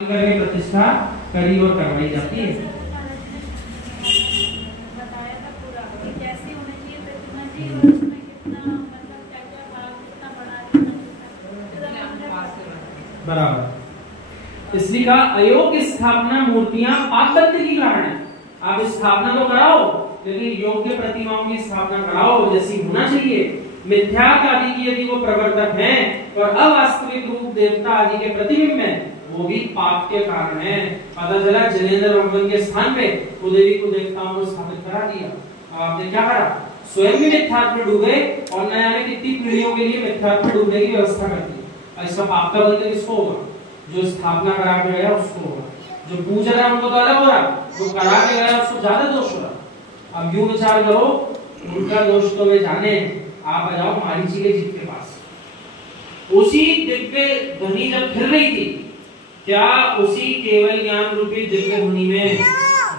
करके प्रतिष्ठा करी और करवाई जाती है। बताया था पूरा कि कैसी होनी चाहिए प्रतिमा जी और उसमें कितना मतलब क्या-क्या भाग कितना बड़ा बराबर। इसलिए कहा अयोग्य स्थापना मूर्तियां पापबंध की कारण है। आप स्थापना तो कराओ लेकिन योग्य प्रतिमाओं की स्थापना कराओ जैसी होना चाहिए। मिथ्यात्व आदि की यदि वो प्रवर्तक हैं और अवास्तविक रूप देवता आदि के प्रतिबिंब है वो भी पाप के कारण है। पता चला जलेंद्र भगवान के स्थान पे कुदेवी को देवताओं को स्थापित करा दिया। आपने क्या करा? स्वयं भी मिथ्यात्व में डूबे और न जाने कितनी पीढ़ियों के लिए मिथ्यात्व में डूबने की व्यवस्था कर दी। और इसका पाप का बंधन किसको होगा? जो स्थापना करा के गया उसको होगा। जो पूज रहा है उनको तो अलग हो रहा, जो करा के गया उसको ज्यादा दोष हो रहा। अब यूं विचार करो, उनका दोष तो वे जाने। आप आ जाओ मारीची के जीव के पास, उसी दिव्य ध्वनि जब फिर रही थी, क्या उसी केवल ज्ञान रूपी दिव्य ध्वनि में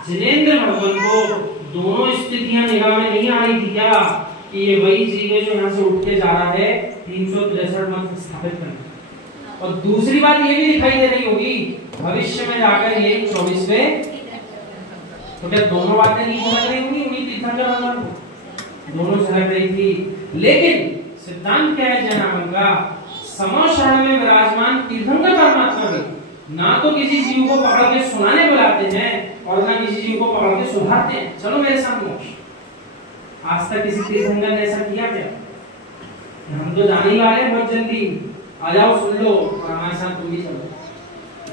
जिनेंद्र भगवान को दोनों स्थितियां निगाह में नहीं आ रही थी क्या कि ये वही जीव है जो यहाँ से उठ के जा रहा है 363 मंत्र स्थापित करने? और दूसरी बात ये भी दिखाई दे रही होगी भविष्य में जाकर ये 24वें, तो क्या दोनों बातें नहीं समझ रही होंगी उन्हीं तीर्थंकर भगवान को? दोनों झलक रही थी। लेकिन सिद्धांत क्या है जैनागम का? समशरण में विराजमान तीर्थंकर परमात्मा भी ना तो किसी जीव को पकड़ के सुनाने बुलाते हैं और ना किसी जीव को पकड़ के सुधारते हैं। चलो मेरे साथ मोक्ष। आज तक किसी तीर्थंकर ने ऐसा किया क्या? हम तो जाने ही वाले बहुत जल्दी। आ जाओ सुन लो और हमारे साथ तुम भी चलो।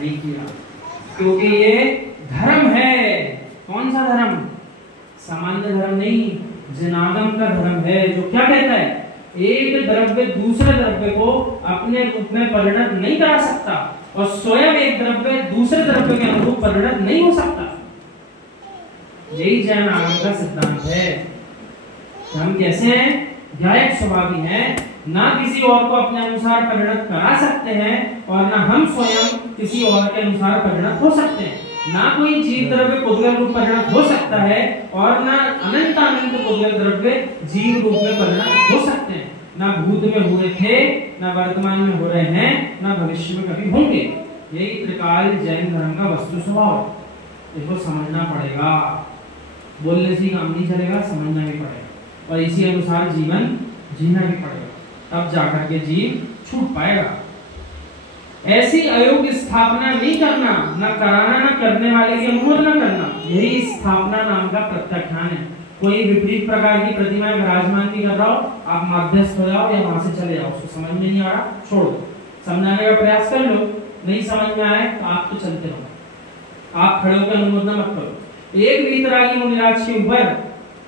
नहीं किया, क्योंकि ये धर्म है। कौन सा धर्म? सामान्य धर्म नहीं, जनागम का धर्म है जो क्या कहता है? एक द्रव्य दूसरे द्रव्य को अपने रूप में परिणत नहीं करा सकता और स्वयं एक द्रव्य दूसरे द्रव्य के अनुरूप परिणत नहीं हो सकता। यही जैन आगम का सिद्धांत है। हम कैसे हैं? गायक स्वभावी हैं, ना किसी और को अपने अनुसार परिणत करा सकते हैं और ना हम स्वयं किसी और के अनुसार परिणत हो सकते हैं। ना कोई जीव द्रव्य पुद्गल रूप परिणत हो सकता है और ना अनंत अनंत पुद्गल द्रव्य जीव रूप में परिणत हो सकते हैं। ना भूत में हुए थे, ना वर्तमान में हो रहे हैं, ना भविष्य में कभी होंगे। यही त्रिकाल जैन धर्म का वस्तु स्वभाव। इसको समझना पड़ेगा, बोलने से काम नहीं चलेगा, समझना भी पड़ेगा और इसी अनुसार जीवन जीना भी पड़ेगा, तब जाकर के जीव छूट पाएगा। ऐसी अयोग्य स्थापना नहीं करना, न कराना, न करने वाले की अनुमोदन करना, यही स्थापना नाम का प्रत्याख्यान है। कोई विपरीत प्रकार की प्रतिमाएं विराजमान भी कर रहा हो, आप मध्यस्थ हो जाओ या वहां से चले जाओ। उसको समझ में नहीं आ रहा, छोड़ दो, समझाने का प्रयास कर लो। नहीं समझ में आए तो आप तो चलते रहो, आप खड़े होकर अनुमोदन मत करो। एक वीतरागी मुनिराज के ऊपर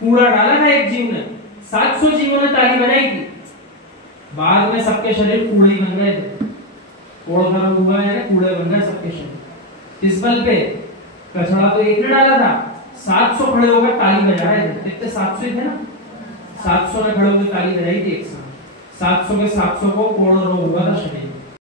कूड़ा डाला था एक जीव ने, 700 जीवों ने ताली बजाई थी। बाद में सबके शरीर कूड़े बन गए थे। हुआ है, कूड़े बन गए सबके शरीर। इस बल पे कचरा तो एक ने डाला था, 700 खड़े होकर ताली बजा रहे थे। कितने? 700 थे ना, 700 ने खड़े होकर ताली बजाई थी एक साथ। 700 के 700 को कोड़ रोग हुआ था शरीर।